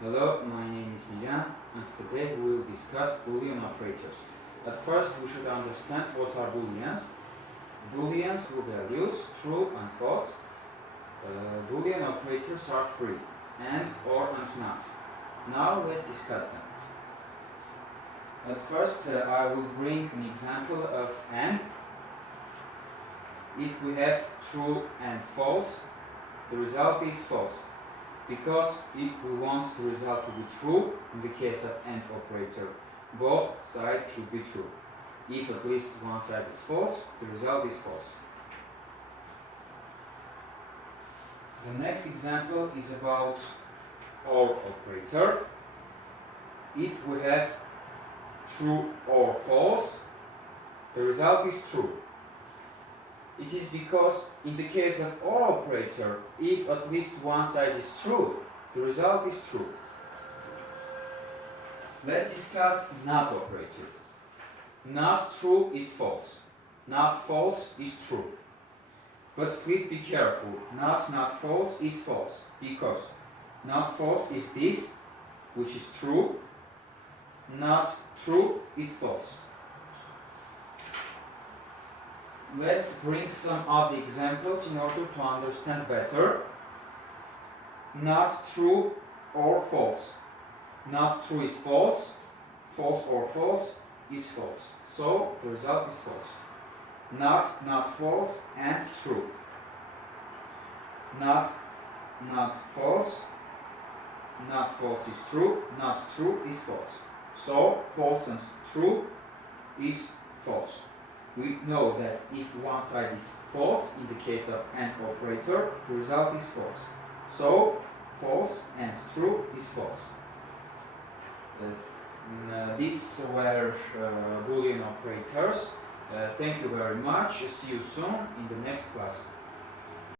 Hello, my name is Miljan, and today we will discuss Boolean operators. At first, we should understand what are Booleans. Booleans, two values, true and false. Boolean operators are free, and, or, and not. Now, let's discuss them. At first, I will bring an example of AND. If we have true and false, the result is false. Because if we want the result to be true, in the case of AND operator, both sides should be true. If at least one side is false, the result is false. The next example is about OR operator. If we have true or false, the result is true. It is because in the case of OR operator, if at least one side is true, the result is true. Let's discuss NOT operator. Not true is false. Not false is true. But please be careful. Not false is false, because not false is this, which is true. Not true is false. Let's bring some other examples in order to understand better. Not true or false. Not true is false. False or false is false. So the result is false. Not false, and true. Not false. Not false is true. Not true is false. So false and true is false. We know that if one side is false, in the case of AND operator, the result is false. So, false and true is false. These were Boolean operators. Thank you very much. See you soon in the next class.